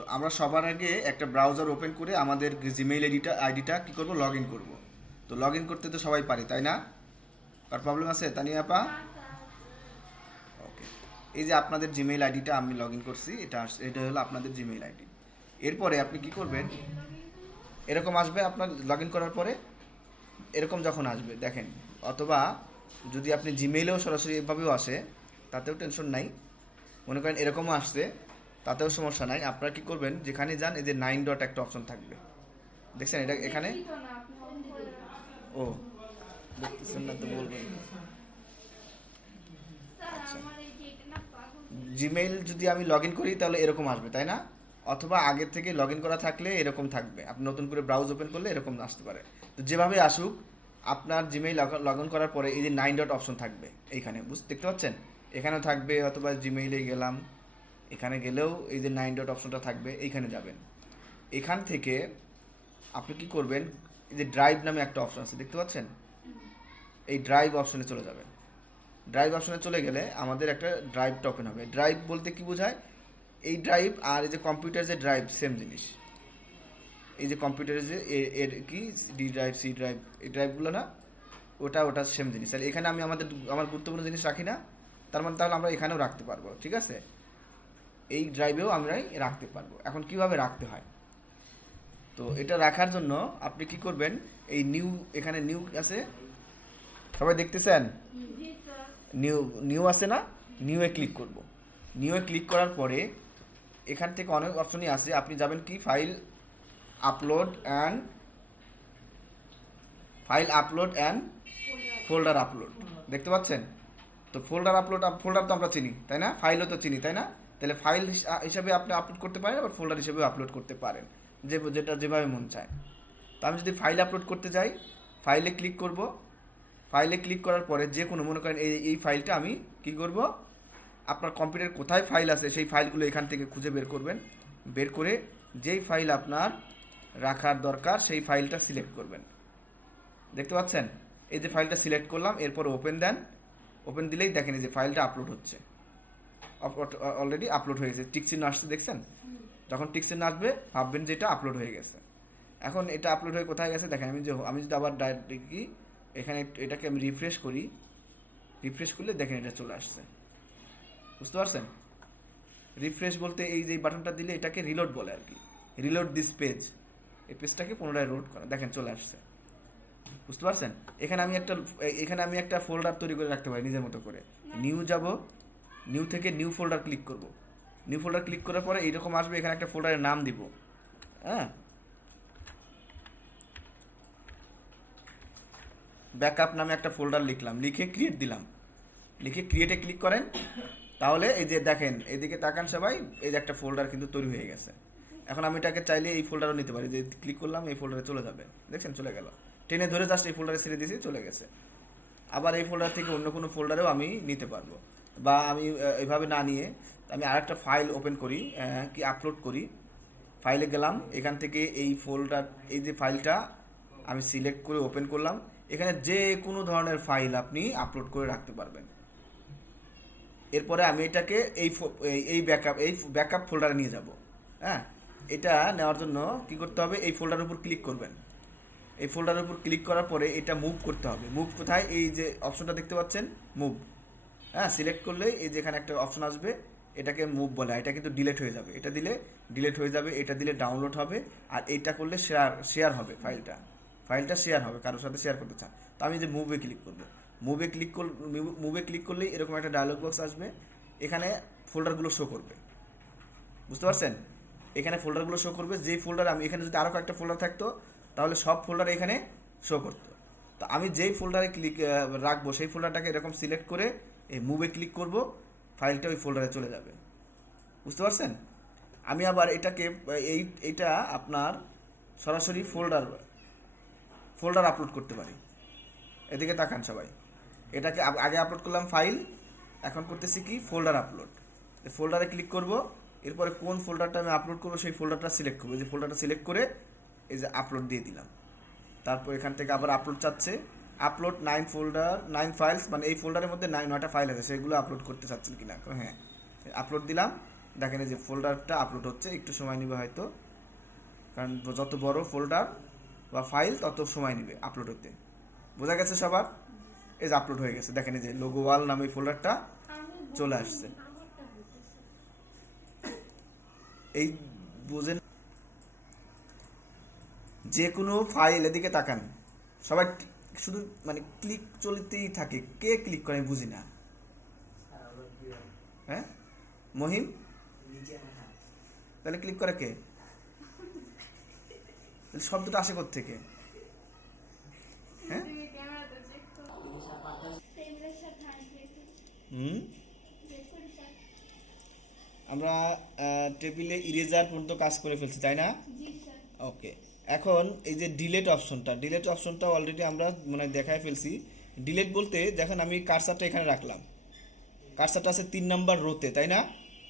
তো আমরা সবার আগে একটা ব্রাউজার ওপেন করে আমাদের জিমেইল আইডিটা কি করব, লগ ইন করবো। তো লগ ইন করতে তো সবাই পারি, তাই না? আর প্রবলেম আছে তানিয়া আপা? ওকে, এই যে আপনাদের জিমেইল আইডিটা আমি লগ ইন করছি, এটা হলো আপনাদের জিমেইল আইডি। এরপরে আপনি কি করবেন, এরকম আসবে আপনার লগ ইন করার পরে, এরকম যখন আসবে দেখেন, অথবা যদি আপনি জিমেইলেও সরাসরি এভাবেও আসে, তাতেও টেনশন নাই। মনে করেন এরকমও আসছে, তাতেও সমস্যা নাই। আপনারা কি করবেন, যেখানে যান এই যে 9 ডট একটা অপশন থাকবে, দেখছেন এটা এখানে? ও, দেখতেছেন না তো বলবেন। আচ্ছা, জিমেইল যদি আমি লগ ইন করি তাহলে এরকম আসবে, তাই না? অথবা আগে থেকে লগ ইন করা থাকলে এরকম থাকবে, আপনি নতুন করে ব্রাউজ ওপেন করলে এরকম আসতে পারে। তো যেভাবে আসুক, আপনার জিমেইল লগ ইন করার পরে এই যে 9 ডট অপশন থাকবে এইখানে, দেখতে পাচ্ছেন? এখানেও থাকবে, অথবা জিমেইলে গেলাম, এখানে গেলেও এই যে 9 ডট অপশনটা থাকবে, এইখানে যাবেন। এখান থেকে আপনি কি করবেন, এই যে ড্রাইভ নামে একটা অপশন আছে, দেখতে পাচ্ছেন? এই ড্রাইভ অপশনে চলে যাবেন। ড্রাইভ অপশনে চলে গেলে আমাদের একটা ড্রাইভটা ওপেন হবে। ড্রাইভ বলতে কি বোঝায়, এই ড্রাইভ আর এই যে কম্পিউটার যে ড্রাইভ সেম জিনিস। এই যে কম্পিউটারের যে এর কি ডি ড্রাইভ, সি ড্রাইভ, এই ড্রাইভগুলো না, ওটা সেম জিনিস। তাহলে এখানে আমি আমার গুরুত্বপূর্ণ জিনিস রাখি না, তার মানে তাহলে আমরা এখানেও রাখতে পারবো, ঠিক আছে? এই ড্রাইভেও আমরাই রাখতে পারবো। এখন কিভাবে রাখতে হয়, তো এটা রাখার জন্য আপনি কি করবেন, এই নিউ, এখানে নিউ আছে, সবাই দেখতেছেন? নিউ, নিউ আছে না? নিউয়ে ক্লিক করব। নিউয়ে ক্লিক করার পরে এখান থেকে অনেক অপশনই আছে, আপনি যাবেন কি file upload and folder upload, দেখতে পাচ্ছেন? তো ফোল্ডার তো আমরা চিনি, তাই না? ফাইলও তো চিনি, তাই না? তাহলে ফাইল হিসাবে আপনি আপলোড করতে পারেন, আবার ফোল্ডার হিসেবেও আপলোড করতে পারেন, যেটা যেভাবে মন চায়। তো আমি যদি ফাইল আপলোড করতে যাই, ফাইলে ক্লিক করব। ফাইলে ক্লিক করার পরে যে কোনো, মনে করেন এই ফাইলটা আমি কি করব, আপনার কম্পিউটার কোথায় ফাইল আছে সেই ফাইলগুলো এখান থেকে খুঁজে বের করবেন। বের করে যেই ফাইল আপনার রাখার দরকার সেই ফাইলটা সিলেক্ট করবেন, দেখতে পাচ্ছেন? এই যে ফাইলটা সিলেক্ট করলাম, এরপর ওপেন দেন। ওপেন দিলেই দেখেন এই যে ফাইলটা আপলোড হচ্ছে, অলরেডি আপলোড হয়ে গেছে, টিক চিহ্ন আসছে, দেখছেন? যখন টিক চিহ্ন আসবে ভাববেন যে এটা আপলোড হয়ে গেছে। এখন এটা আপলোড হয়ে কোথায় গেছে দেখেন, আমি যদি আবার ডাইরেক্ট কি এখানে এটাকে আমি রিফ্রেশ করি, রিফ্রেশ করলে দেখেন এটা চলে আসছে, বুঝতে পারছেন? রিফ্রেশ বলতে এই যে বাটনটা দিলে এটাকে রিলোড বলে আর কি, রিলোড দিস পেজ, এই পেজটাকে পুনরায় লোড করা, দেখেন চলে আসছে, বুঝতে পারছেন? এখানে আমি একটা ফোল্ডার তৈরি করে রাখতে পারি নিজের মতো করে। নিউ যাব, নিউ থেকে নিউ ফোল্ডার ক্লিক করব। নিউ ফোল্ডার ক্লিক করার পরে এইরকম আসবে, এখানে একটা ফোল্ডারের নাম দিব, হ্যাঁ, ব্যাকআপ নামে একটা ফোল্ডার লিখলাম, লিখে ক্রিয়েট দিলাম। লিখে ক্রিয়েটে ক্লিক করেন, তাহলে এই যে দেখেন এদিকে তাকান সবাই, এই যে একটা ফোল্ডার কিন্তু তৈরি হয়ে গেছে। এখন আমি এটাকে চাইলে এই ফোল্ডারও নিতে পারি, যে ক্লিক করলাম এই ফোল্ডারে চলে যাবে, দেখছেন চলে গেল। টেনে ধরে জাস্ট এই ফোল্ডারে ছেড়ে দিয়েছি, চলে গেছে। আবার এই ফোল্ডার থেকে অন্য কোনো ফোল্ডারেও আমি নিতে পারবো, বা আমি এইভাবে না নিয়ে আমি আরেকটা ফাইল ওপেন করি, কি আপলোড করি। ফাইলে গেলাম, এখান থেকে এই ফোল্ডার, এই যে ফাইলটা আমি সিলেক্ট করে ওপেন করলাম। এখানে যে কোনো ধরনের ফাইল আপনি আপলোড করে রাখতে পারবেন। এরপরে আমি এটাকে এই ব্যাকআপ ফোল্ডারে নিয়ে যাব, হ্যাঁ। এটা নেওয়ার জন্য কি করতে হবে, এই ফোল্ডারের উপর ক্লিক করবেন। এই ফোল্ডারের উপর ক্লিক করার পরে এটা মুভ করতে হবে। মুভ কোথায়, এই যে অপশনটা দেখতে পাচ্ছেন মুভ, হ্যাঁ, সিলেক্ট করলে এই যে এখানে একটা অপশন আসবে, এটাকে মুভ বলে। এটা কিন্তু ডিলেট হয়ে যাবে, এটা দিলে ডিলেট হয়ে যাবে, এটা দিলে ডাউনলোড হবে, আর এইটা করলে শেয়ার হবে, ফাইলটা শেয়ার হবে, কারোর সাথে শেয়ার করতে চান। তো আমি যে মুভে ক্লিক করবো, মুভে ক্লিক করলেই এরকম একটা ডায়লগ বক্স আসবে, এখানে ফোল্ডারগুলো শো করবে, বুঝতে পারছেন? এখানে ফোল্ডারগুলো শো করবে, যেই ফোল্ডার আমি এখানে যদি আরও কয়েকটা ফোল্ডার থাকতো তাহলে সব ফোল্ডার এখানে শো করতো। তো আমি যেই ফোল্ডারে রাখবো সেই ফোল্ডারটাকে এরকম সিলেক্ট করে এই মুভে ক্লিক করব, ফাইলটা ওই ফোল্ডারে চলে যাবে, বুঝতে পারছেন? আমি আবার এটাকে এইটা আপনার সরাসরি ফোল্ডার আপলোড করতে পারি। এদিকে তাকান সবাই, এটাকে আগে আপলোড করলাম ফাইল, এখন করতেছি কি ফোল্ডার আপলোড। ফোল্ডারে ক্লিক করব, এরপরে কোন ফোল্ডারটা আমি আপলোড করবো সেই ফোল্ডারটা সিলেক্ট করবো, যে ফোল্ডারটা সিলেক্ট করে এই যে আপলোড দিয়ে দিলাম। তারপর এখান থেকে আবার আপলোড চাচ্ছে, আপলোড 9 ফাইলস, মানে এই ফোল্ডারের মধ্যে 9টা ফাইল আছে, সেগুলো আপলোড করতে চাচ্ছেন কিনা, হ্যাঁ, আপলোড দিলাম। দেখেন এই যে ফোল্ডারটা আপলোড হচ্ছে, একটু সময় নেবে হয়তো, কারণ যত বড় ফোল্ডার বা ফাইল তত সময় নেবে আপলোড হতে। বোঝা গেছে সবার? এই যে আপলোড হয়ে গেছে, দেখেন এই যে লোগো ওয়াল নামে ফোল্ডারটা চলে আসছে। এই বুঝেন, যে কোনো ফাইল এদিকে তাকান, সবাই শুধু মানে ক্লিক চলতেই থাকে, কে ক্লিক করে আমি বুঝি না। হ্যাঁ মহিম, তাহলে ক্লিক করে কে? তাহলে শব্দটা আসে থেকে? হ্যাঁ হুম, আমরা টেবিলে ইরেজার পর্যন্ত কাজ করে ফেলছি তাই না? ওকে, এখন এই যে ডিলেট অপশনটা অলরেডি আমরা মানে দেখায় ফেলছি। ডিলেট বলতে দেখেন আমি কার্সারটা এখানে রাখলাম, কার্সারটা আছে 3 নাম্বার রোতে তাই না,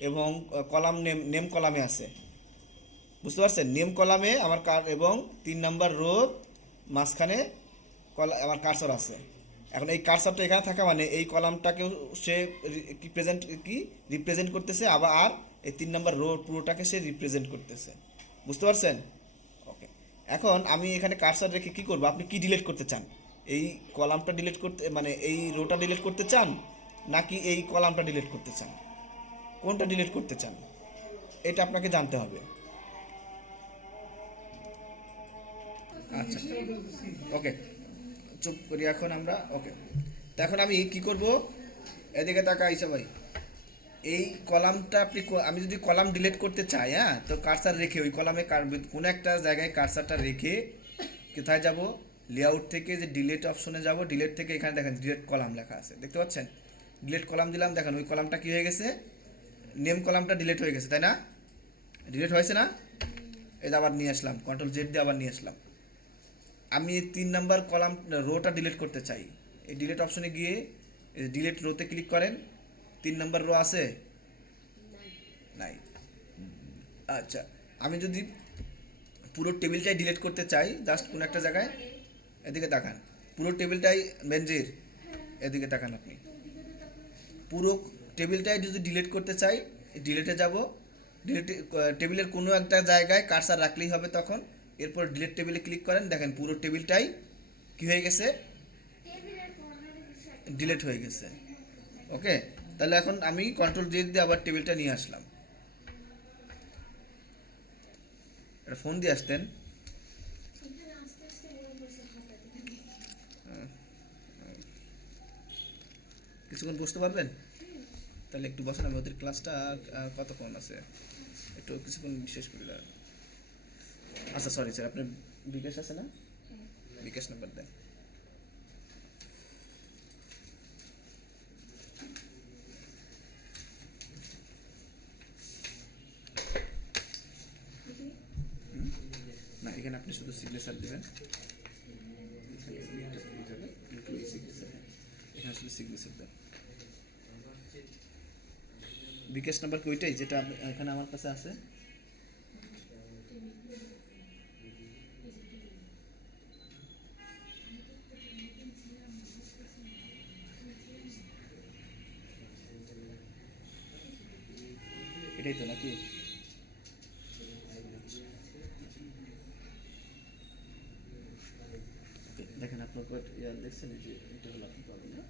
এবং কলাম নেম কলামে আছে, বুঝতে পারছেন? নেম কলামে আমার এবং 3 নাম্বার রো মাঝখানে আমার কার্সার আছে। এখন এই কার্সারটা এখানে থাকা মানে এই কলামটাকেও সে রিপ্রেজেন্ট করতেছে, আবার আর এই 3 নাম্বার রো পুরোটাকে সে রিপ্রেজেন্ট করতেছে, বুঝতে পারছেন? ওকে, এখন আমি এখানে কার্সার রেখে কি করব, আপনি কি ডিলিট করতে চান? এই কলামটা ডিলিট করতে মানে এই রোটা ডিলিট করতে চান, নাকি এই কলামটা ডিলিট করতে চান? কোনটা ডিলিট করতে চান এটা আপনাকে জানতে হবে। আচ্ছা ওকে, চুপ করি এখন আমরা। ওকে, তো এখন আমি কি করব, এদিকে তাকা আইসা ভাই, এই কলামটা আমি যদি কলাম ডিলিট করতে চাই, হ্যাঁ, তো কার্সার রেখে ওই কলামে কোনো একটা জায়গায় কার্সারটা রেখে কোথায় যাব, লেআউট থেকে যে ডিলিট অপশনে যাব, ডিলিট থেকে এখানে দেখেন ডিলিট কলাম লেখা আছে, দেখতে পাচ্ছেন? ডিলিট কলাম দিলাম, দেখেন ওই কলামটা কি হয়ে গেছে, নেম কলামটা ডিলিট হয়ে গেছে তাই না? ডিলিট হয়েছে না? এই যে আবার নিয়ে আসলাম, কন্ট্রোল জেড দিয়ে আবার নিয়ে আসলাম। আমি 3 নাম্বার কলাম রোটা ডিলিট করতে চাই, এই ডিলিট অপশনে গিয়ে ডিলিট রোতে ক্লিক করেন। 3 নাম্বার রো আছে? নাই। আচ্ছা, আমি যদি পুরো টেবিলটাই ডিলিট করতে চাই, জাস্ট কোনো একটা জায়গায়, এদিকে তাকান, পুরো টেবিলটাই বেঞ্জির, এদিকে তাকান আপনি, পুরো টেবিলটাই যদি ডিলিট করতে চাই, ডিলিটে যাব, ডিলিট টেবিলের কোনো একটা জায়গায় কার্সার রাখলেই হবে তখন। এরপর ডিলিট টেবিলে ক্লিক করেন, দেখেন পুরো টেবিলটাই কি হয়ে গেছে, ডিলিট হয়ে গেছে। ওকে, তাহলে এখন আমি কন্ট্রোল জেড দিয়ে আবার টেবিলটা নিয়ে আসলাম। এটা ফোন দিয়ে আসতেন। কিছুক্ষণ বসতে পারবেন? তাহলে একটু বসেন, আমি ওদের ক্লাসটা কতক্ষণ আছে একটু কিছুক্ষণ শেষ করি। আচ্ছা সরি স্যার, আপনার বিকাশ আছে না? বিকাশ নাম্বার দেন। না, এখানে আপনি শুধু সিগনেচার দেবেন, এখানে শুধু সিগনেচার দেন। বিকাশ নাম্বার কি ওইটাই যেটা এখানে আমার কাছে আছে? এটাই তো নাকি? দেখেন আপনার দেখছেন যে এটা হলো আপনি পাবেন না।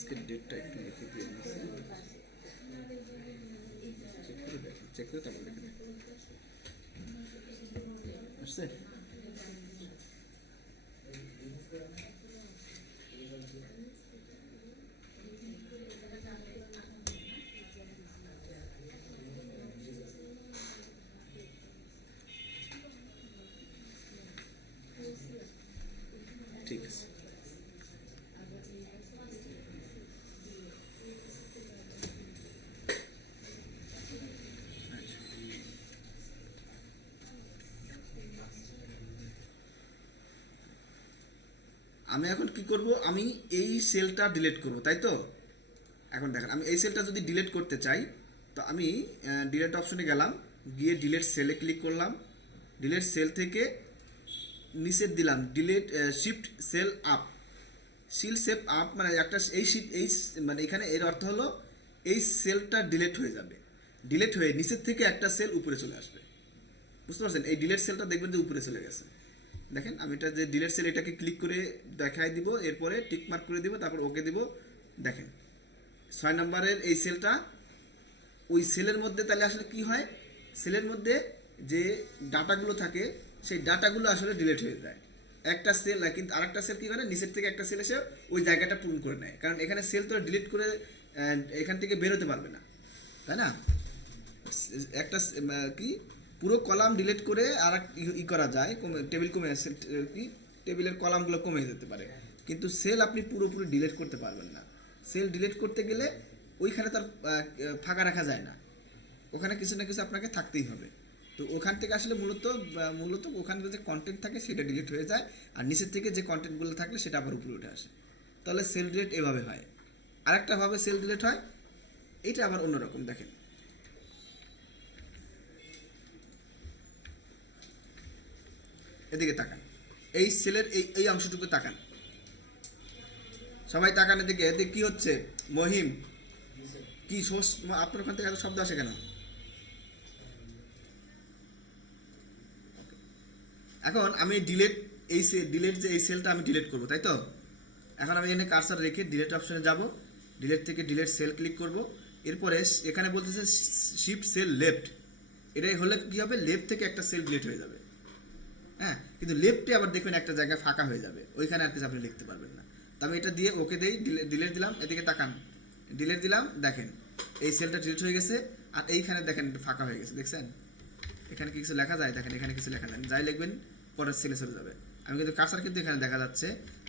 আজকের ডেটটা একটু লিখে দিয়ে চেক করে দেখেন, চেক করে তারপর লিখে দেখেন আসছে। ঠিক আছে, আমি এখন কি করব, আমি এই সেলটা ডিলিট করব, তাই তো? এখন দেখেন আমি এই সেলটা যদি ডিলিট করতে চাই, তো আমি ডিলিট অপশনে গেলাম, গিয়ে ডিলিট সেলে ক্লিক করলাম, ডিলিট সেল থেকে নিচে দিলাম ডিলিট শিফট সেল আপ। শিল সেপ আপ মানে একটা এই শিফট এই মানে এখানে এর অর্থ হলো এই সেলটা ডিলিট হয়ে যাবে, ডিলিট হয়ে নিচের থেকে একটা সেল উপরে চলে আসবে। বুঝতে পারছেন? এই ডিলিট সেলটা দেখবেন যে উপরে চলে গেছে। দেখেন আমি এটা যে ডিলিট সেল এটাকে ক্লিক করে দেখাই দিব, এরপরে টিক মার্ক করে দিব, তারপর ওকে দিব। দেখেন 6 নম্বরের এই সেলটা, ওই সেলের মধ্যে তাহলে আসলে কি হয়, সেলের মধ্যে যে ডাটাগুলো থাকে সেই ডাটাগুলো আসলে ডিলিট হয়ে যায়। একটা সেল না, কিন্তু আরেকটা সেল কি করে, নিচের থেকে একটা সেল এসে ওই জায়গাটা পূরণ করে নেয়, কারণ এখানে সেল তো ডিলিট করে এখান থেকে বেরোতে পারবে না, তাই না? একটা কি পুরো কলাম ডিলিট করে আর ই করা যায়, টেবিল কমে কি টেবিলের কলামগুলো কমে যেতে পারে, কিন্তু সেল আপনি পুরোপুরি ডিলিট করতে পারবেন না। সেল ডিলিট করতে গেলে ওইখানে তার ফাঁকা রাখা যায় না, ওখানে কিছু না কিছু আপনাকে থাকতেই হবে। তো ওখান থেকে আসলে মূলত ওখানে যে কন্টেন্ট থাকে সেটা ডিলিট হয়ে যায়, আর নিচের থেকে যে কন্টেন্টগুলো থাকলে সেটা আবার উপরে উঠে আসে। তাহলে সেল ডিলিট এভাবে হয়। আরেকটা ভাবে সেল ডিলিট হয়, এইটা আবার অন্যরকম। দেখেন এদিকে তাকান, এই সেলের এই অংশটুকু তাকান, সবাই তাকান এদিকে। এদিকে কি হচ্ছে মহিম, কি আপনার ওখান থেকে এত শব্দ আসে কেন? এখন আমি ডিলিট যে এই সেলটা আমি ডিলিট করব, তাই তো? এখন আমি এখানে কার্সার রেখে ডিলিট অপশনে যাব, ডিলিট থেকে ডিলিট সেল ক্লিক করব। এরপরে এখানে বলতেছে শিফট সেল লেফট, এটাই হলে কি হবে, লেফট থেকে একটা সেল ডিলিট হয়ে যাবে। হ্যাঁ, কিন্তু লেফটে আবার দেখবেন একটা জায়গায় ফাঁকা হয়ে যাবে, ওইখানে আর কিছু আপনি লিখতে পারবেন না। তো আমি এটা দিয়ে ওকে দেই, ডিলিট দিলাম, এদিকে তাকান, ডিলিট দিলাম, দেখেন এই সেলটা ডিলিট হয়ে গেছে, আর এইখানে দেখেন ফাঁকা হয়ে গেছে, দেখছেন? এখানে কিছু লেখা যায়, দেখেন এখানে কিছু লেখা যায়, যাই লিখবেন পরের সেলে চলে যাবে। আমি কিন্তু কার্সার কিন্তু এখানে দেখা যাচ্ছে,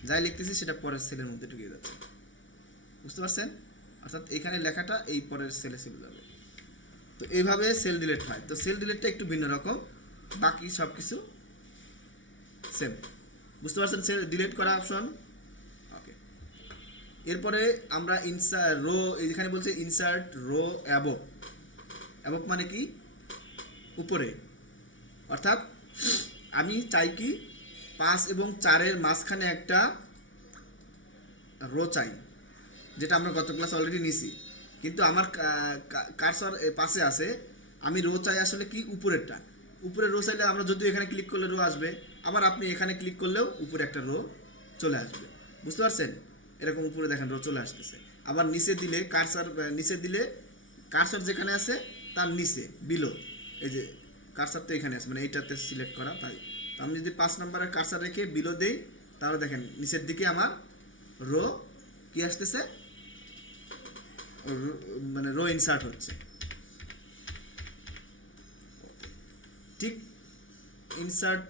যাই লিখতেছি সেটা পরের সেলের মধ্যে ঢুকে যাচ্ছে। বুঝতে পারছেন? অর্থাৎ এখানে লেখাটা এই পরের সেলে চলে যাবে। তো এইভাবে সেল ডিলিট হয়। তো সেল ডিলিটটা একটু ভিন্ন রকম, বাকি সব কিছু সেম। বুঝতে পারছেন সেল ডিলিট করা অপশন? ওকে। এরপরে আমরা ইনসার্ট রো, এখানে বলছে ইনসার্ট রো অ্যাবভ। অ্যাবভ মানে কি? উপরে। অর্থাৎ আমি চাই কি 5 এবং 4-এর মাঝখানে একটা রো চাই, যেটা আমরা গত ক্লাস অলরেডি নিছি, কিন্তু আমার কার্সর পাশে আছে। আমি রো চাই আসলে কি উপরেরটা। উপরে রো চাইলে আমরা যদিও এখানে ক্লিক করলে রো আসবে, আবার আপনি এখানে ক্লিক করলেও উপরে একটা রো চলে আসবে। বুঝতে পারছেন? এরকম উপরে দেখেন রো চলে আসতেছে। আবার নিচে দিলে কার্সর যেখানে আছে তার নিচে বিলো, এই যে কার্সার তো এখানে আছে, মানে এইটাতে সিলেক্ট করা, তাই তো আমি যদি 5 নম্বরের কার্সার রেখে বিলো দেই, তাহলে দেখেন নিচের দিকে আমার রো কি আসতেছে, মানে রো ইনসার্ট হচ্ছে। ঠিক ইনসার্ট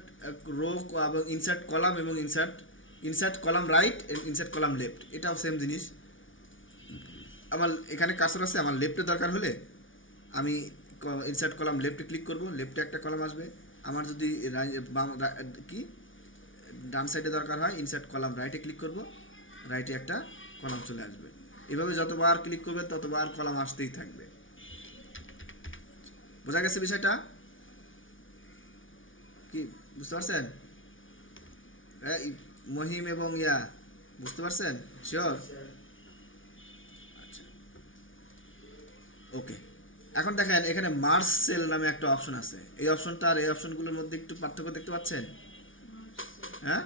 রো এবং ইনসার্ট কলাম এবং insert column right, insert column left, এটাও সেম জিনিস। আমার এখানে কার্সর আছে, আমার লেফটে দরকার হলে আমি ইনসার্ট কলাম লেফটে ক্লিক করব, লেফটে একটা কলাম আসবে। আমার যদি কি ডান সাইডে দরকার হয়, ইনসার্ট কলাম রাইটে ক্লিক করব, রাইটে একটা কলাম চলে আসবে। এভাবে যতবার ক্লিক করবে ততবার কলাম আসতেই থাকবে। বোঝা গেছে বিষয়টা? কি বুঝতে পারছেন মহিম এবং ইয়া? বুঝতে পারছেন? শিওর? আচ্ছা, ওকে। এখন দেখেন এখানে মার্জ সেল নামে একটা অপশন আছে। এই অপশনটা আর এই অপশনগুলোর মধ্যে একটু পার্থক্য দেখতে পাচ্ছেন? হ্যাঁ,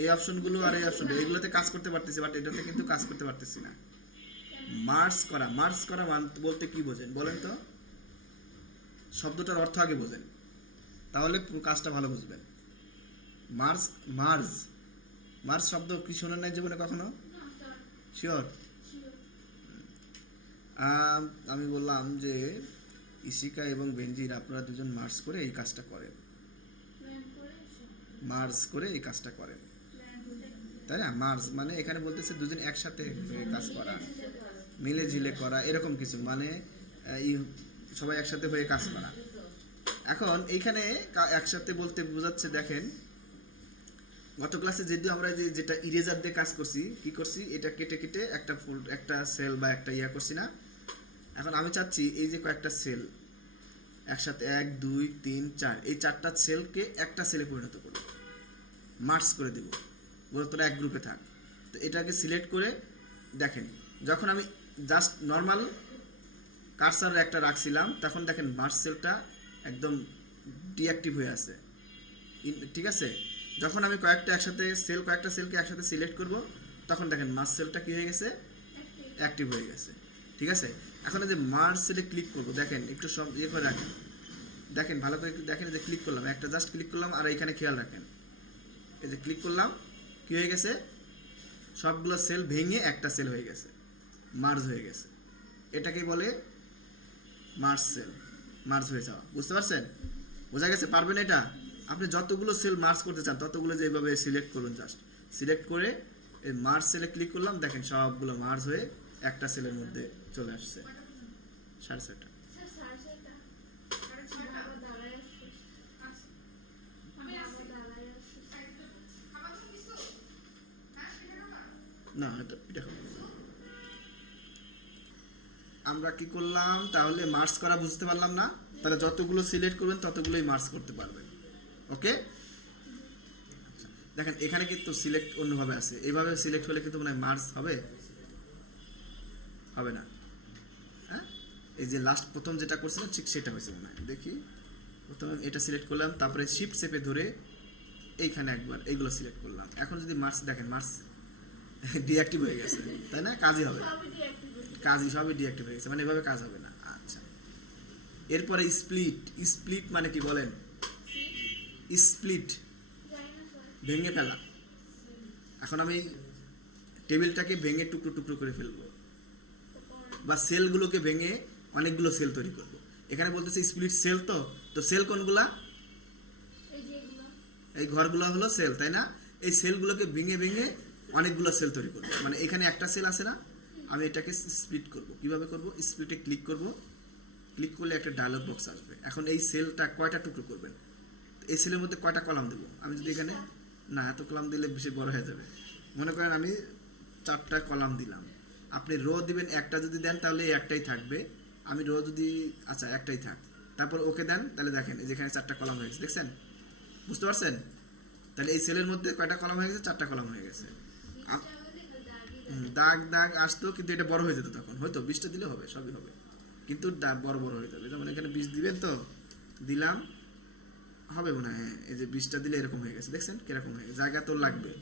এই অপশনগুলো আর এই অপশনটা এগুলোতে কাজ করতে পারতেছি, বাট এটাতে কিন্তু কাজ করতে পারতেছি না। মার্জ করা বলতে কি বোঝেন বলেন তো? শব্দটার অর্থ আগে বোঝেন, তাহলে পুরো কাজটা ভালো বুঝবেন। মার্জ মার্জ মার্জ শব্দ কি শোনেন নাই জীবনে কখনো? শিওর? আমি বললাম যে ইশিকা এবং বেনজির আপনারা দুজন মার্জ করে এই কাজটা করেন, মার্জ করে এই কাজটা করেন, তাই না? মার্জ মানে এখানে বলতেছে দুজন একসাথে হয়ে কাজ করা, মিলে ঝিলে করা, এরকম কিছু মানে সবাই একসাথে হয়ে কাজ করা। এখন এইখানে একসাথে বলতে বোঝাচ্ছে, দেখেন গত ক্লাসে যেহেতু আমরা যেটা ইরেজার দিয়ে কাজ করছি, কি করছি, এটা কেটে কেটে একটা সেল বা একটা ইয়া করছি না। এখন আমি চাচ্ছি এই যে কয়েকটা সেল একসাথে 1 2 3 4 এই 4টা সেলকে একটা সেলে পরিণত করব, মার্জ করে দেব, বলে তোরা এক গ্রুপে থাক। তো এটাকে সিলেক্ট করে দেখেন, যখন আমি জাস্ট নর্মাল কার্সার একটা রাখছিলাম তখন দেখেন মার্জ সেলটা একদম ডিঅ্যাক্টিভ হয়ে আছে, ঠিক আছে? যখন আমি কয়েকটা সেলকে একসাথে সিলেক্ট করব তখন দেখেন মার্জ সেলটা কি হয়ে গেছে, অ্যাক্টিভ হয়ে গেছে, ঠিক আছে? এখন এই যে মার্জ সেলে ক্লিক করব, দেখেন একটু সব ইয়ে করে রাখেন, দেখেন ভালো করে একটু দেখেন, যে ক্লিক করলাম, একটা জাস্ট ক্লিক করলাম, আর এখানে খেয়াল রাখেন এই যে ক্লিক করলাম কি হয়ে গেছে, সবগুলো সেল ভেঙে একটা সেল হয়ে গেছে, মার্জ হয়ে গেছে। এটাকেই বলে মার্জ সেল, মার্জ হয়ে যাওয়া। বুঝতে পারছেন? বোঝা গেছে? পারবেন এটা? আপনি যতগুলো সেল মার্জ করতে চান ততগুলো যেভাবে সিলেক্ট করুন, জাস্ট সিলেক্ট করে এই মার্জ সেলে ক্লিক করলাম, দেখেন সবগুলো মার্জ হয়ে একটা সেলের মধ্যে চলে আসছে। 6:30 না, এটা আমরা কি করলাম তাহলে? মার্জ করা বুঝতে পারলাম না? তাহলে যতগুলো সিলেক্ট করবেন ততগুলোই মার্জ করতে পারবেন। ওকে, দেখেন এখানে কিন্তু সিলেক্ট অন্যভাবে আছে, এইভাবে সিলেক্ট হলে কিন্তু মনে হয় মার্জ হবে না। হ্যাঁ, এই যে লাস্ট প্রথম যেটা করছিলাম ঠিক সেটা হয়েছে মনে হয়। দেখি, প্রথমে এটা সিলেক্ট করলাম, তারপরে শিফট চেপে ধরে এইখানে একবার এইগুলো সিলেক্ট করলাম। এখন যদি মার্জ দেখেন, মার্জ ডিঅ্যাক্টিভ হয়ে গেছে, তাই না? কাজই হবে, সবই ডিঅ্যাক্টিভ হয়ে গেছে, মানে এভাবে কাজ হবে না। আচ্ছা, এরপরে স্প্লিট মানে কি বলেন? স্প্লিট ভেঙে ফেলা। এখন আমি টেবিলটাকে ভেঙে টুকরো টুকরো করে ফেলবো, বা সেলগুলোকে ভেঙে অনেকগুলো সেল তৈরি করব। এখানে বলতেছে স্প্লিট সেল, তো সেল কোনগুলা? এই ঘরগুলো হলো সেল, তাই না? এই সেলগুলোকে ভেঙে ভেঙে অনেকগুলো সেল তৈরি করবো। মানে এখানে একটা সেল আছে না, আমি এটাকে স্প্লিট করব। কিভাবে করব? স্প্লিটে ক্লিক করব, ক্লিক করলে একটা ডায়লগ বক্স আসবে। এখন এই সেলটা কয়টা টুকরো করবেন, এই সেলের মধ্যে কয়টা কলাম দেবো? আমি যদি এখানে না, এত কলাম দিলে বেশি বড় হয়ে যাবে। মনে করেন আমি 4টা কলাম দিলাম, আপনি রো দিবেন একটা, যদি দেন তাহলে একটাই থাকবে। আমি রো যদি আচ্ছা একটাই থাক, তারপর ওকে দেন, তাহলে দেখেন যেখানে 4টা কলাম হয়ে গেছে, দেখছেন? বুঝতে পারছেন? তাহলে এই সেলের মধ্যে কয়টা কলাম হয়ে গেছে? 4টা কলাম হয়ে গেছে। দাগ আসতো, কিন্তু এটা বড় হয়ে যেত, তখন হয়তো 20টা দিলে হবে, সবই হবে, কিন্তু বড় হয়ে যাবে। যেমন এখানে 20 দিবেন, তো দিলাম, হবে মনে হয়। এই যে 20টা দিলে এরকম হয়ে গেছে, দেখছেন কিরকম হয়ে গেছে? জায়গা তো লাগবে,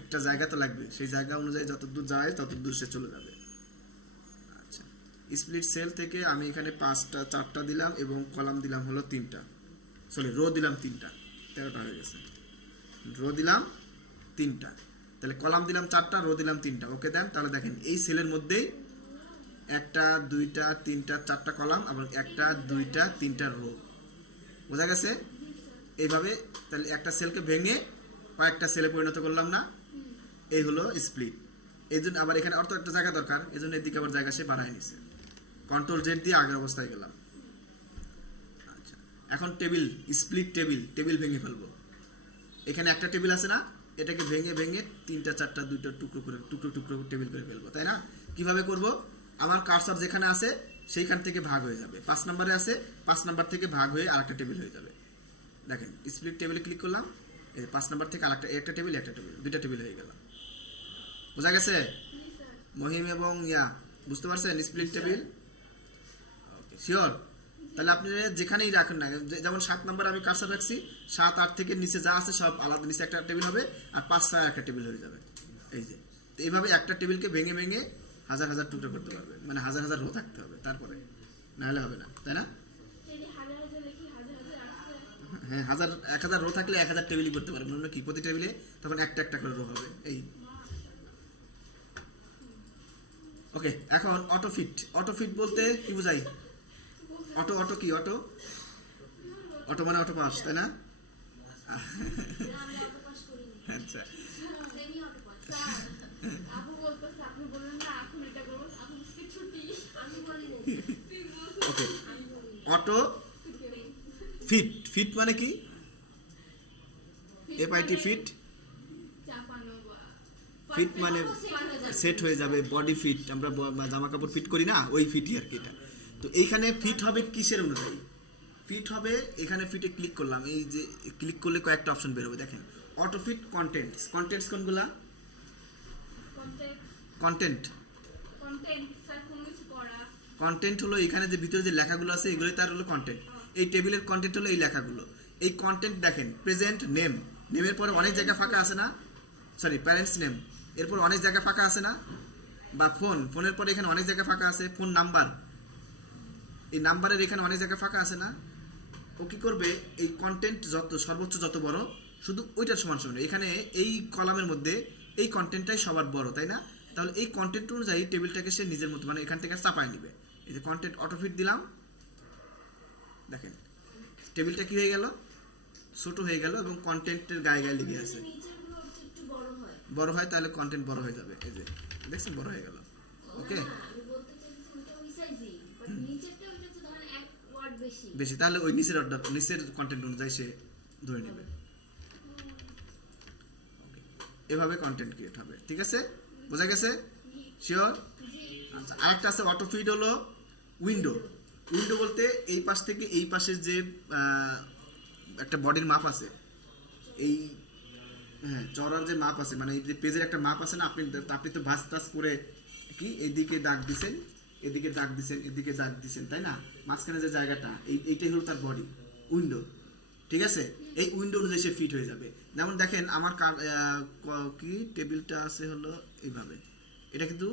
একটা জায়গা তো লাগবে, সেই জায়গা অনুযায়ী যত দূর যায় তত দূর সে চলে যাবে। আচ্ছা, স্প্লিট সেল থেকে আমি এখানে 4টা দিলাম এবং কলাম দিলাম হলো 3টা, সরি রো দিলাম 3টা, 13টা হয়ে গেছে। রো দিলাম 3টা, তাহলে কলাম দিলাম 4টা, রো দিলাম 3টা, ওকে দেন। তাহলে দেখেন এই সেলের মধ্যেই 1টা 2টা 3টা 4টা কলাম এবং 1টা 2টা 3টা রো। বোঝা গেছে? এইভাবে তাহলে একটা সেলকে ভেঙে কয়েকটা সেলে পরিণত করলাম না, এই হলো স্প্লিট। এই জন্য আবার এখানে অর্থ একটা জায়গা দরকার, এই জন্য এদিকে আবার জায়গা সে বাড়ায় নিছে, কন্ট্রোল জেড দিয়ে আগের অবস্থায় গেলাম। আচ্ছা, এখন টেবিল, স্প্লিট টেবিল ভেঙে ফেলবো। এখানে একটা টেবিল আছে না, এটাকে ভেঙে ভেঙে 3টা 4টা 2টা টুকরো টেবিল করে ফেলবো, তাই না? কিভাবে করব? আমার কার্সার যেখানে আছে সেইখান থেকে ভাগ হয়ে যাবে, 5 নম্বরে আছে, 5 নম্বর থেকে ভাগ হয়ে আরেকটা টেবিল হয়ে যাবে। দেখেন স্প্লিট টেবিলে ক্লিক করলাম, এই 5 নম্বর থেকে আরেকটা, একটা টেবিল 2টা টেবিল হয়ে গেল। বোঝা গেছে মহিম এবং ইয়া? বুঝতে পারছেন স্প্লিট টেবিল? ওকে, শিওর? তাহলে আপনি যেখানেই রাখেন না, যেমন 7 নম্বরে আমি কার্সার রাখছি, 7 8 থেকে নিচে যা আছে সব আলাদা, নিচে একটা টেবিল হবে আর 5 6 একটা টেবিল হয়ে যাবে। এই যে তো এইভাবে একটা টেবিলকে ভেঙে ভেঙে হাজার হাজার টুকরো করতে পারবে, মানে হাজার হাজার রো থাকতে হবে, তারপরে নাহলে হবে না, তাই না? হ্যাঁ, 1000 রো থাকলে 1000 টেবিলই করতে পারবেন, অন্য কি প্রতি টেবিলে তখন একটা একটা করে রো হবে। এই ওকে, এখন অটো ফিট। অটো ফিট বলতে কি বোঝাই? অটো অটো কি অটো? অটো মানে অটো পাস, তাই না? আচ্ছা, ওকে, অটো ফিট। ফিট মানে কি? FIT fit. ফিট মানে সেট হয়ে যাবে, বডি ফিট, আমরা জামা কাপড় ফিট করি না, ওই ফিটই আর কি এটা। তো এইখানে ফিট হবে কিসের অনুযায়ী? ফিট হবে, এখানে ফিটে ক্লিক করলাম, এই যে ক্লিক করলে কয়েকটা অপশন বের হবে, দেখেন অটো ফিট কন্টেন্টস। কন্টেন্টস কোনগুলা? কন্টেন্ট, কন্টেন্ট হলো এখানে যে ভিতরে যে লেখাগুলো আছে এগুলোই তার হলো কন্টেন্ট। এই টেবিলের কন্টেন্ট হলো এই লেখাগুলো। এই কন্টেন্ট দেখেন, প্রেজেন্ট নেম, নেমের পরে অনেক জায়গা ফাঁকা আছে না? সরি, প্যারেন্টস নেম, এরপর অনেক জায়গা ফাঁকা আছে না? বা ফোন, ফোনের পরে এখানে অনেক জায়গা ফাঁকা আছে। ফোন নাম্বার, এই নাম্বারের এখানে অনেক জায়গা ফাঁকা আছে না? ও কি করবে, এই কন্টেন্ট যত সর্বোচ্চ যত বড় শুধু ওইটার সমান সমান, এখানে এই কলামের মধ্যে এই কন্টেন্টটাই সবার বড়, তাই না? তাহলে এই কন্টেন্ট অনুযায়ী টেবিলটাকে সে নিজের মতো মানে এখান থেকে চাপায় নিবে। এই যে কন্টেন্ট অটো ফিট দিলাম, দেখেন টেবিলটা কি হয়ে গেল, ছোট হয়ে গেল এবং কন্টেন্টের গায়ে গায়ে লেগে আছে। বড় হয় তাহলে কন্টেন্ট বড় হয়ে যাবে, এই যে দেখছেন বড় হয়ে গেল। ওকে, বেশি তাহলে ওই নিচের অর্ডার, নিচের কন্টেন্ট অনুযায়ী সে ধরে নেবে। এভাবে কন্টেন্ট ক্রিয়েট হবে, ঠিক আছে? বোঝা গেছে? শিওর? আচ্ছা, আরেকটা আছে অটো ফিড, হলো উইন্ডো। উইন্ডো বলতে এই পাশ থেকে এই পাশের যে একটা বডির মাপ আছে, এই হ্যাঁ চড়ার যে মাপ আছে, মানে এই যে পেজের একটা মাপ আছে না, আপনি তো ভাঁজ টাজ করে কি এদিকে দাগ দিছেন, এদিকে দাগ দিছেন, এদিকে দাগ দিছেন, তাই না? মাঝখানে যে জায়গাটা এইটাই হলো তার বডি, উইন্ডো, ঠিক আছে? এই উইন্ডো অনুযায়ী সে ফিট হয়ে যাবে। যেমন দেখেন আমার কি টেবিলটা আছে হলো এইভাবে, এটা কিন্তু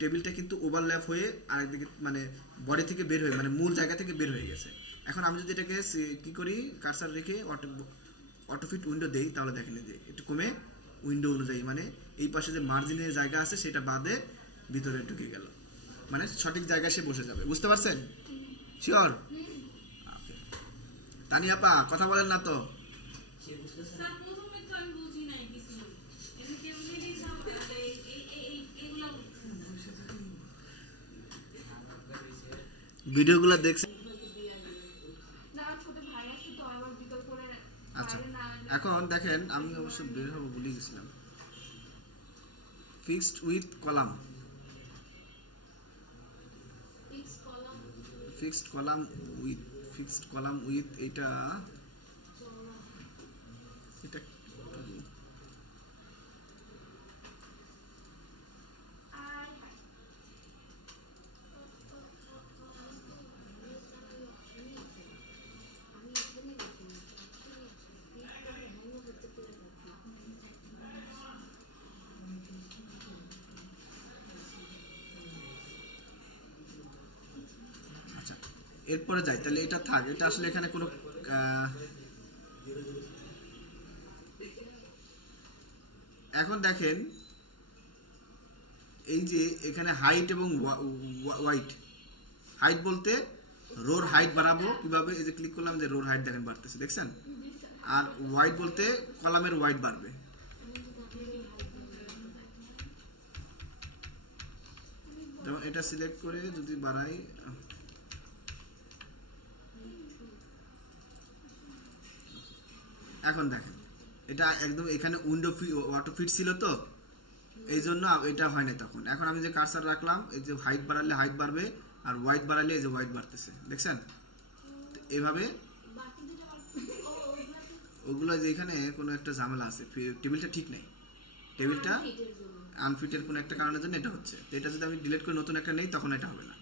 টেবিলটা কিন্তু ওভারল্যাপ হয়ে আরেকদিকে মানে বডি থেকে বের হয়ে মানে মূল জায়গা থেকে বের হয়ে গেছে। এখন আমি যদি এটাকে কি করি, কার্সার রেখে অটো ফিট উইন্ডো দেই, তাহলে দেখেন যে একটু কমে উইন্ডো অনুযায়ী মানে এই পাশে যে মার্জিনের জায়গা আছে সেটা বাদে ভিতরে ঢুকে গেল, মানে সঠিক জায়গায় সে বসে যাবে। বুঝতে পারছেন? শিওর? তানিয়াপা কথা বলেন না তো। ভিডিওগুলো দেখছেন? আচ্ছা, এখন দেখেন আমি অবশ্য বের হবো ভুলে গেছিলাম। Fixed with column, fixed column with, fixed column with, এটা এটা আচ্ছা, এরপরে যাই, তাহলে এটা থাক, এটা আসলে এখানে কোনো এখন দেখেন এই যে এখানে হাইট এবং ওয়াইট, হাইট বলতে রোর হাইট বাড়াবো কিভাবে, এই যে ক্লিক করলাম যে রোর হাইট দেখেন বাড়তেছে, দেখছেন? আর ওয়াইট বলতে কলামের ওয়াইট বাড়বে। যেমন এটা সিলেক্ট করে যদি বাড়াই, এখন দেখেন এটা একদম এখানে উইন্ডো অটো ফিট ছিল তো এই জন্য এটা হয় না তখন। এখন আমি যে কার্সার রাখলাম, এই যে হাইট বাড়ালে হাইট বাড়বে আর হোয়াইট বাড়ালে এই যে হোয়াইট বাড়তেছে, দেখছেন? এভাবে ওগুলো যে এখানে কোনো একটা ঝামেলা আছে, টেবিলটা ঠিক নেই, টেবিলটা আনফিটের কোনো একটা কারণের জন্য এটা হচ্ছে। তো এটা যদি আমি ডিলিট করে নতুন একটা নেই তখন এটা হবে না।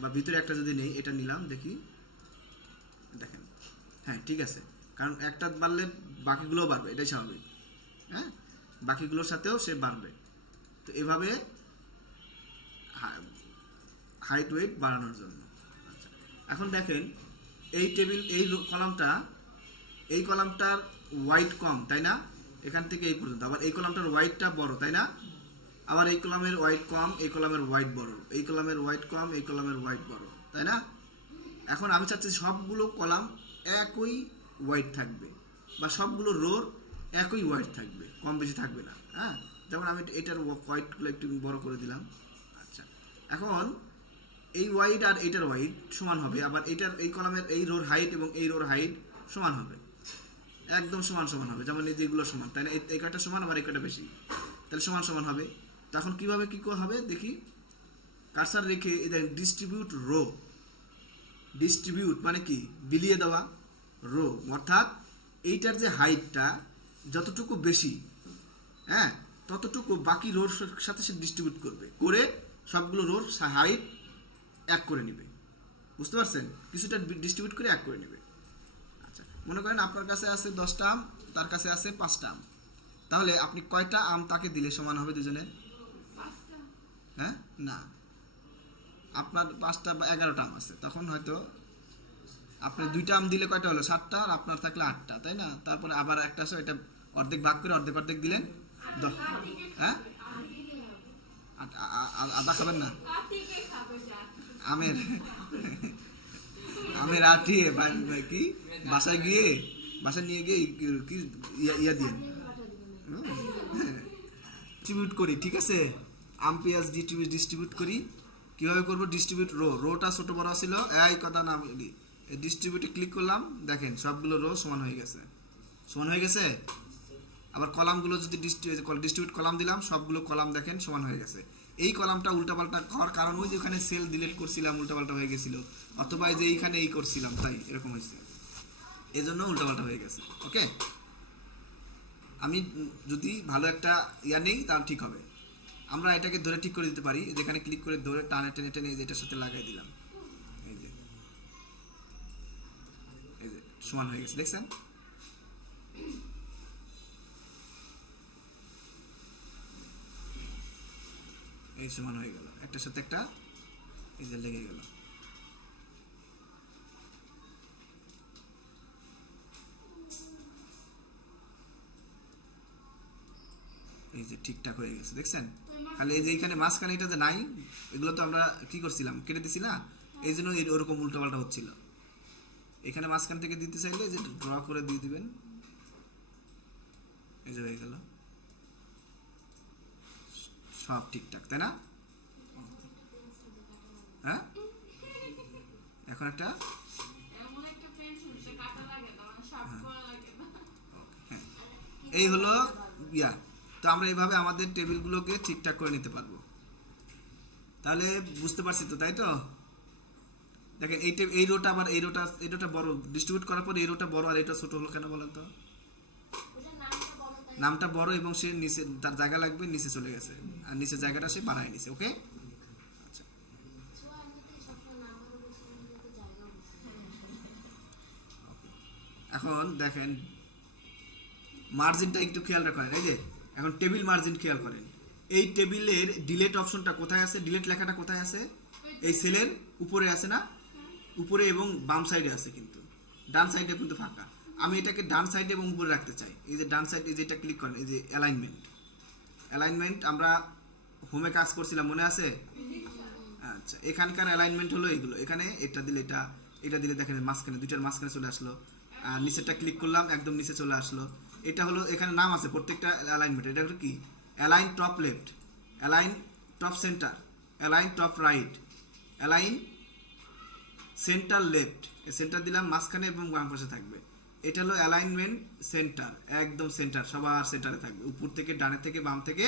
বা ভিতরে একটা যদি নেই, এটা নিলাম, দেখি, দেখেন, হ্যাঁ ঠিক আছে, কারণ একটা বাড়লে বাকিগুলোও বাড়বে, এটাই স্বাভাবিক। হ্যাঁ, বাকিগুলোর সাথেও সে বাড়বে। তো এভাবে হাইট ওয়েট বাড়ানোর জন্য। আচ্ছা, এখন দেখেন এই টেবিল, এই কলামটার ওয়াইট কম, তাই না? এখান থেকে এই পর্যন্ত। আবার এই কলামটার ওয়াইটটা বড়, তাই না? আবার এই কলামের ওয়াইট কম, এই কলামের ওয়াইট বড়, এই কলামের ওয়াইট কম, এই কলামের ওয়াইট বড়, তাই না? এখন আমি চাচ্ছি সবগুলো কলাম একই ওয়াইট থাকবে, বা সবগুলো রোর একই ওয়াইট থাকবে, কম বেশি থাকবে না। হ্যাঁ, যেমন আমি এটার ওয়াইটগুলো একটু বড় করে দিলাম। আচ্ছা, এখন এই ওয়াইড আর এইটার ওয়াইড সমান হবে, আবার এই কলামের এই রোর হাইট এবং এই রোর হাইট সমান হবে, একদম সমান সমান হবে, যেমন এই যেগুলো সমান, তাই না? এই কয়টা সমান, আবার এই কয়টা বেশি, তাহলে সমান সমান হবে। তখন কিভাবে কি হবে দেখি, কার্সার রেখে এটা ডিস্ট্রিবিউট রো, ডিস্ট্রিবিউট মানে কি, বিলিয়ে দেওয়া, রো অর্থাৎ এইটার যে হাইটটা যতটুকু বেশি, হ্যাঁ, ততটুকু বাকি রোর সাথে সে ডিস্ট্রিবিউট করবে, করে সবগুলো রোর হাইট এক করে নেবে। বুঝতে পারছেন? কিছুটা ডিস্ট্রিবিউট করে এক করে নেবে। আচ্ছা, মনে করেন আপনার কাছে আছে 10টা আম, তার কাছে আছে 5টা আম, তাহলে আপনি কয়টা আম তাকে দিলে সমান হবে দুজনের? হ্যাঁ, না, আপনার 5টা বা 11টা আম আছে, তখন হয়তো আপনার 2টা আম দিলে কয়টা হলো? 7টা, আর আপনার থাকলে 8টা, তাই না? তারপরে আবার একটা আছে, এটা অর্ধেক ভাগ করে অর্ধেক অর্ধেক দিলেন 10। হ্যাঁ, আদা খাবেন না? আমের আমের আটি কি বাসায় নিয়ে গিয়ে কি ইয়া দিয়ে ডিস্ট্রিবিউট করি, ঠিক আছে? আম পেঁয়াজ ডিস্ট্রিবিউট করি। কিভাবে করব? ডিস্ট্রিবিউট রোটা ছোট বড় ছিল, এই কথা না বলি, ডিস্ট্রিবিউটে ক্লিক করলাম, দেখেন সবগুলো রো সমান হয়ে গেছে, সমান হয়ে গেছে। আবার কলামগুলো যদি ডিস্ট্রিবিউট কলাম দিলাম, সবগুলো কলাম দেখেন সমান হয়ে গেছে। এই কলামটা উল্টাপাল্টা হওয়ার কারণ ওই যে ওখানে সেল ডিলিট করছিলাম, উল্টাপাল্টা হয়ে গেছিল, অথবা এই যে এইখানে এই করছিলাম, তাই এরকম হয়েছে, এই জন্য উল্টাপাল্টা হয়ে গেছে। ওকে, আমি যদি ভালো একটা ইয়া নেই তাহলে ঠিক হবে। আমরা এটাকে ধরে ঠিক করে দিতে পারি, যেখানে ক্লিক করে ধরে টানে টেনে টেনে এটার সাথে লাগাই দিলাম, এই যে সমান হয়ে গেছে, দেখছেন? এই সমান হয়ে গেল, একটার সাথে একটা এই যে লেগে গেল। এই যে ঠিকঠাক হয়ে গেছে, দেখছেন? খালি এই যে এইখানে মাঝখানে এটা যে নাই, এগুলো তো আমরা কি করছিলাম, কেটে দিছি না, এই জন্য ওরকম উল্টাপাল্টা হচ্ছিল। এখানে মাঝখান থেকে দিতে চাইলে যে ড্র করে দিয়ে দিবেন, এই যে হয়ে গেল, সব ঠিকঠাক, তাই না? হ্যাঁ, এখন একটা এই হলো ইয়া। তো আমরা এইভাবে আমাদের টেবিলগুলোকে ঠিকঠাক করে নিতে পারবো। তাহলে বুঝতে পারছি তো, তাই তো? দেখেন এই রোটা আবার এই রোটা বড়, ডিস্ট্রিবিউট করার পর এই রোটা বড় আর এটা ছোট হলো কেন বলেন তো? নামটা বড় এবং সে নিচে তার জায়গা লাগবে, নিচে চলে গেছে, আর নিচের জায়গাটা সে বাড়ায় নিছে। ওকে, আচ্ছা, এখন দেখেন মার্জিনটা একটু খেয়াল রাখেন। এই যে এখন টেবিল মার্জিন খেয়াল করেন, এই টেবিলের ডিলেট অপশনটা কোথায় আছে? ডিলেট লেখাটা কোথায় আছে? এই সেলের উপরে আছে না? উপরে এবং বাম সাইডে আছে, কিন্তু ডান সাইডে কিন্তু ফাঁকা। আমি এটাকে ডান সাইডে এবং উপরে রাখতে চাই। এই যে ডান সাইডে যেটা ক্লিক করেন, এই যে অ্যালাইনমেন্ট আমরা হোমে কাজ করছিলাম, মনে আছে? আচ্ছা, এখানকার অ্যালাইনমেন্ট হলো এইগুলো। এখানে এটা দিলে এটা দিলে দেখেন মাঝখানে, দুইটার মাঝখানে চলে আসলো। আর নিচেরটা ক্লিক করলাম, একদম নিচে চলে আসলো। এটা হলো, এখানে নাম আছে প্রত্যেকটা অ্যালাইনমেন্ট। এটা হলো কি? Align top left, align top centre, align top right, align centre left. Centre দিলাম মাঝখানে এবং বাম পাশে থাকবে। এটা হলো অ্যালাইনমেন্ট সেন্টার, একদম সেন্টার, সবার সেন্টারে থাকবে, উপর থেকে ডানে থেকে বাম থেকে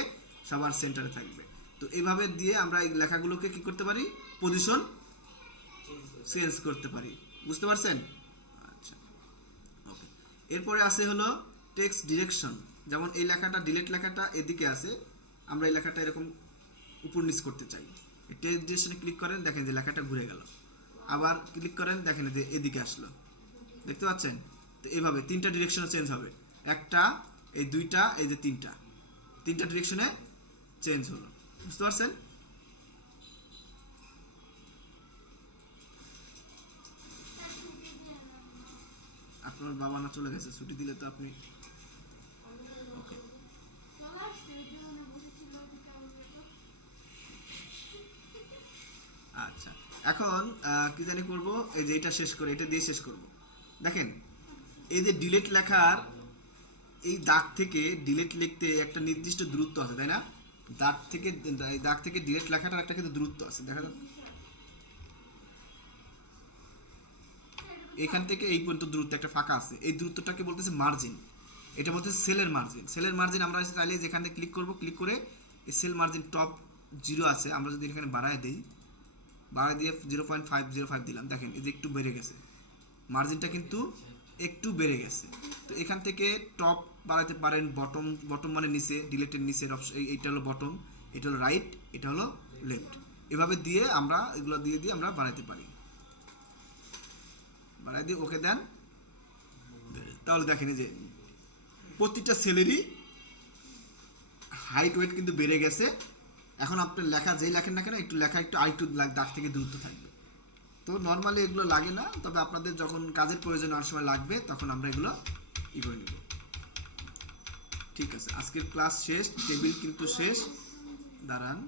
সবার সেন্টারে থাকবে। তো এইভাবে দিয়ে আমরা এই লেখাগুলোকে কি করতে পারি? পজিশন চেঞ্জ করতে পারি। বুঝতে পারছেন? আচ্ছা, ওকে। এরপরে আছে হলো টেক্সট ডিরেকশন। যেমন এই লেখাটা, ডিলেট লেখাটা এদিকে আছে, আমরা এই লেখাটা এরকম উপর নিচ করতে চাই, টেক্সট ডিরেকশনে ক্লিক করেন, দেখেন যে লেখাটা ঘুরে গেল। আবার ক্লিক করেন, দেখেন যে এদিকে আসলো, দেখতে পাচ্ছেন? তো এইভাবে 3টা ডিরেকশনে চেঞ্জ হবে, একটা, এই 2টা, এই যে 3টা ডিরেকশনে চেঞ্জ হলো, বুঝতে পারছেন? আপনার বাবা না চলে গেছে, ছুটি দিলে তো আপনি ওকে। আচ্ছা, এখন কি জানি করব, এই যে এটা শেষ করে, এটা দিয়ে শেষ করব। দেখেন এই যে ডিলিট লেখার এই দাগ থেকে ডিলিট লিখতে একটা নির্দিষ্ট দূরত্ব আছে, তাই না? দাগ থেকে ডিলিট লেখাটার একটা কিন্তু দূরত্ব আছে, দেখা যাচ্ছে এখান থেকে এই পর্যন্ত দূরত্ব একটা ফাঁকা আছে, এই দূরত্বটাকে বলতেছে মার্জিন। এটা বলতেছে সেলের মার্জিন। সেলের মার্জিন আমরা চাইলে যেখানে ক্লিক করব, ক্লিক করে এই সেল মার্জিন টপ 0 আছে, আমরা যদি এখানে বাড়ায় দিই, বাড়ায় দিয়ে 0.505 দিলাম, দেখেন এই যে একটু বেড়ে গেছে, মার্জিনটা কিন্তু একটু বেড়ে গেছে। তো এখান থেকে টপ বাড়াতে পারেন, বটম মানে নিচে, ডিলেটের নিচের অপশন, এইটা হলো বটম, এটা হলো রাইট, এটা হলো লেফট। এভাবে দিয়ে আমরা এগুলো দিয়ে আমরা বাড়াতে পারি, বাড়াই দিয়ে ওকে দেন। তাহলে দেখেন যে প্রতিটা সেলেরই হাইট ওয়েট কিন্তু বেড়ে গেছে। এখন আপনার লেখা যেই লেখেন না কেন, একটু লেখা একটু আরেকটু দাগ থেকে দূরত্ব থাকবে। তো নর্মালি এগুলো লাগে না, তবে আপনাদের যখন কাজের প্রয়োজন অনেক সময় লাগবে, তখন আমরা এগুলো করে নেব। ঠিক আছে, আজকের ক্লাস শেষ, টেবিল কিন্তু শেষ। দাঁড়ান।